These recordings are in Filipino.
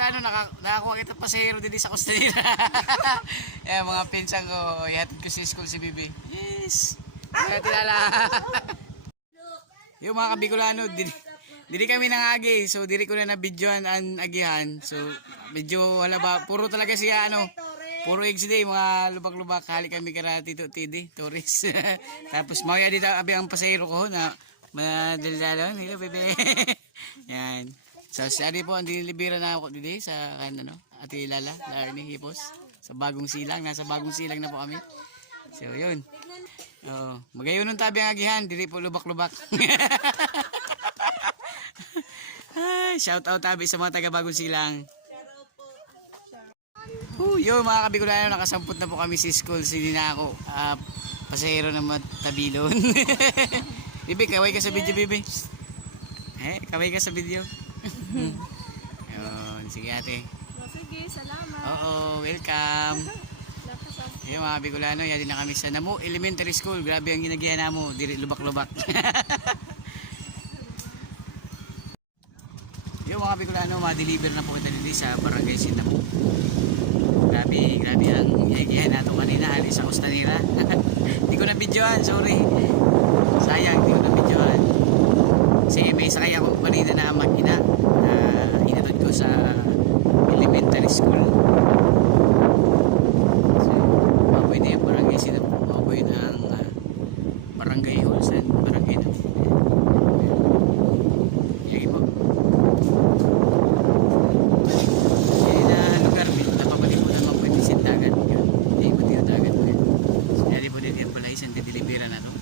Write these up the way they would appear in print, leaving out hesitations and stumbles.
Bicolano, nakakuha kita pasahero din sa Costanera. Eh, mga pinsan ko, ihatid ko sa school si Bibi. Yes! Kaya tilala. Yung mga Bicolano, dili kami nangagi. So, dili ko na na-videoan ang agihan. So, medyo halaba. Puro talaga siya, puro XD, mga lubak-lubak. Hali kami kara Tito Tidi, Torres. Tapos, mawaya dito, abi ang pasahero ko na madalilalon. Hello, Bibi. Yan. So, sari po, ang dinilibira na ako dito sa Ate Lala, Larny Hipos. Sa bagong silang, nasa bagong silang na po kami. So, yun. Magayon ng tabi ang agihan, dili po lubak-lubak. Shout out tabi sa mga taga bagong silang. Yo mga Kabicolano, nakasamput na po kami sa school. Sili na ako, pasahero na matabilon. Bibi, kaway ka sa video, Bibi. Kaway ka sa video. Yun, sige ate. Sige, salamat. Oo, welcome. Yung mga Bicolano, yali na kami sa Namu Elementary School. Grabe ang ginagihan na mo, diri lubak-lubak. Yung mga Bicolano, ma-deliver na po ito dito sa Barangay Sinamu. Grabe ang ginagihan na ito kanina, alis sa Costanera. Hindi ko na videoan, sorry. Sayang, hindi ko na videoan. Kasi may sakay ako kanina na makina na inatod ko sa elementary school. So, maboy na yung barangay sila po. Maboy na ang barangay hall sa barangay na. Yagi po. Yan na lugar, napapalimutan mo pwede sintagan. Hindi mo tinatagan. So, yari po din yung pala isang didilibira na ito.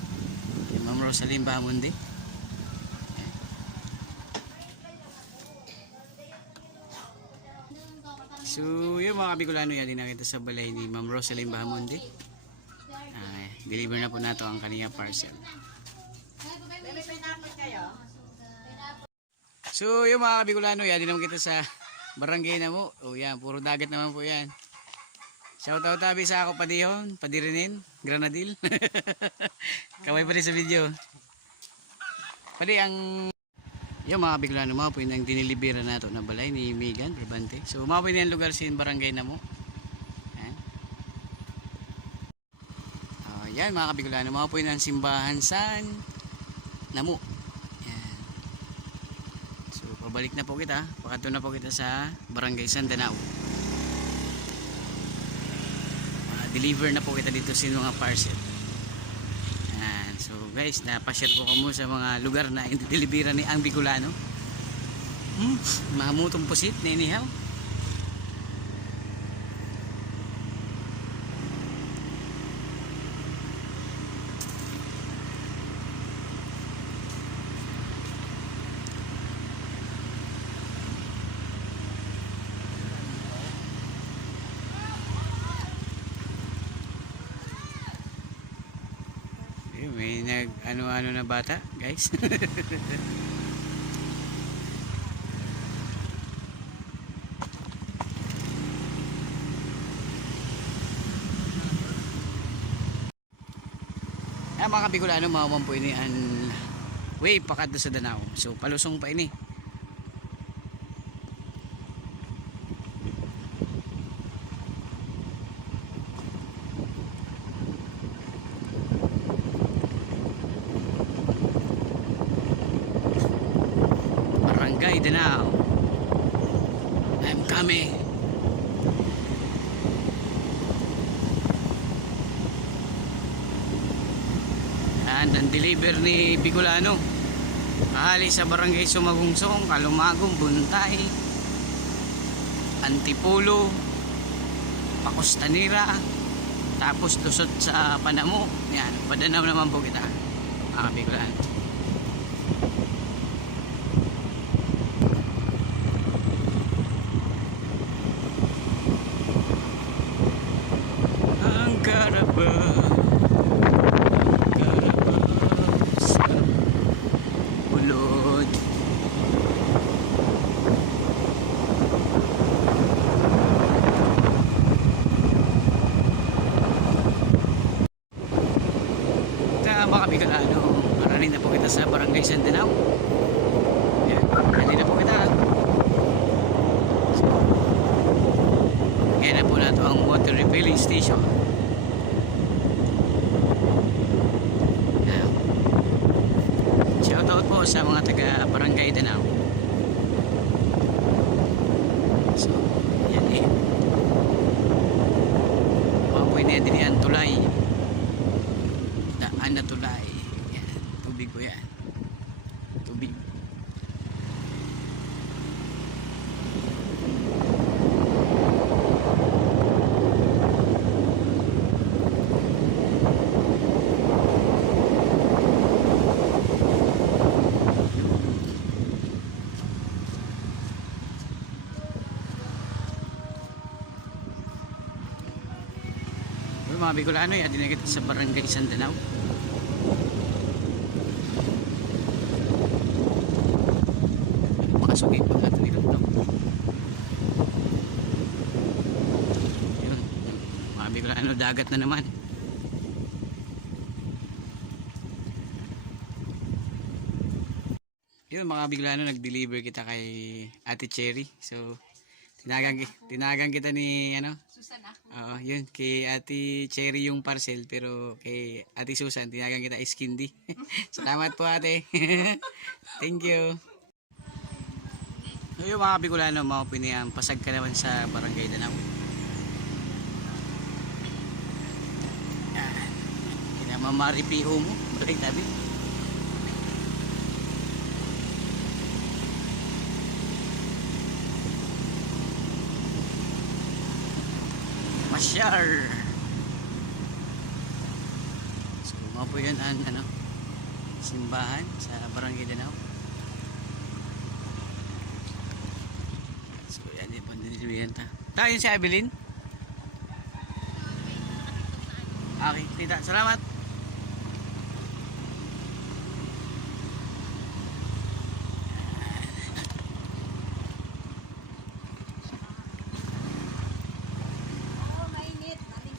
Yung Ma'am Rosaline Bahamundi. So, yung mga Bicolano, yan din nakita sa balay ni Ma'am Rosaline Bahamundi. Deliver na po nato ang kaniyang parcel. So, yung mga Bicolano, yan din naman kita sa barangay na mo. O yan, puro dagat naman po yan. Shout out tabi sa ako Padihon, Padirinin, Granadil. Kaway pa rin sa video. Padi ang... Yung mga Bicolano, mga po yung dinilibira na ito na balay ni Megan Brabante. So, mga po yung lugar sa barangay na mo. Yan mga Bicolano, mga po yung simbahan sa Namu. Yan. So, pabalik na po kita. Pakato na po kita sa barangay Sandanao. Deliver na po kita dito sa mga parcel. So guys, napashare ko kamo sa mga lugar na indilibira ni ang Bicolano. Mamutong pusit na inihaw. May nag ano-ano na bata, guys. Mga Bicolano, mawawang po ini ang way pakad sa Danao. So palusong pa ini. Danao. I'm coming. And ang deliver ni Bicolano. Kahali sa barangay Sumagungsong, Kalumagong, Buntay, Antipulo, Pacostanera, tapos lusot sa Panamo. Yan, Padanaw naman po kita. Mga Bicolano. Mga Bicolano, marami na po Whaling Station. Shoutout po sa mga taga Barangay Danao. So, yan eh. Mapoy na din yan, tulay. Daan na tulay. Yan, tubig po yan. Tubig. Mga Bicolano, adin na kita sa Barangay Sandanao. Makasugi pa ka ito no? Yun, mga Bicolano, dagat na naman. Yun mga Bicolano, nag-deliver kita kay Ate Cherry. So tinagang kita ni ano? Susan ako. Oo, yun kay Ate Cherry yung parcel, pero kay Ate Susan tinagang kita Iskindi. Salamat po ate. Thank you. Ngayon mga Bicolano, mga pinayang pasag ka naman sa Barangay Danao. Yan. Kinamamari PO mo. Balik natin. Masyar. So, mga po yan ang ano, simbahan sa Barangay Danao. So, yan yung pandiliwihan ta. Tayo yun si Evelyn. Okay, tita. Salamat.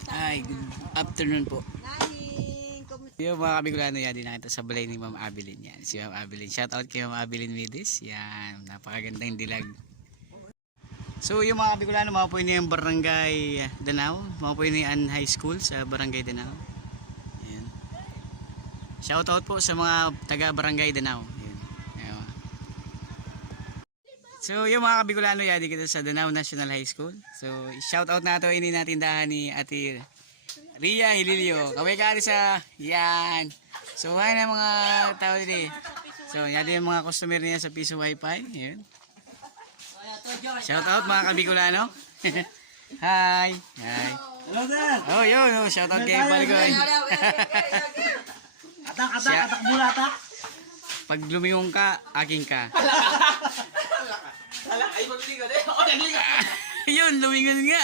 Ay, good afternoon po. Yung mga Bicolano yan, din nakita sa balay ni Ma'am Abilin yan. Si Ma'am Abilin. Shout out kay Ma'am Abilin Midis. Yan, napakagandang dilag. So yung mga Bicolano, mga po yun yung Barangay Danao. Mga po yun yung high school sa Barangay Danao. Yan. Shout out po sa mga taga Barangay Danao. Yan. Yan. So yung mga Bicolano, yan dito sa Danao National High School. So shout out na ito, ini natindahan ni Ate Ria Hililio. Kaway ka sa yan. So hi na mga tao dito. So yan yung mga customer niya sa Piso Wi-Fi. Yan. Shout out mga Bicolano. Hi. Hi. Hello sir. Oh yun. Oh, shout out kay Baligoy. Atak mula atak. Pag lumiyong ka, aking ka. Ay, magligo. Oh, nagligo. Yun, lumingon nga.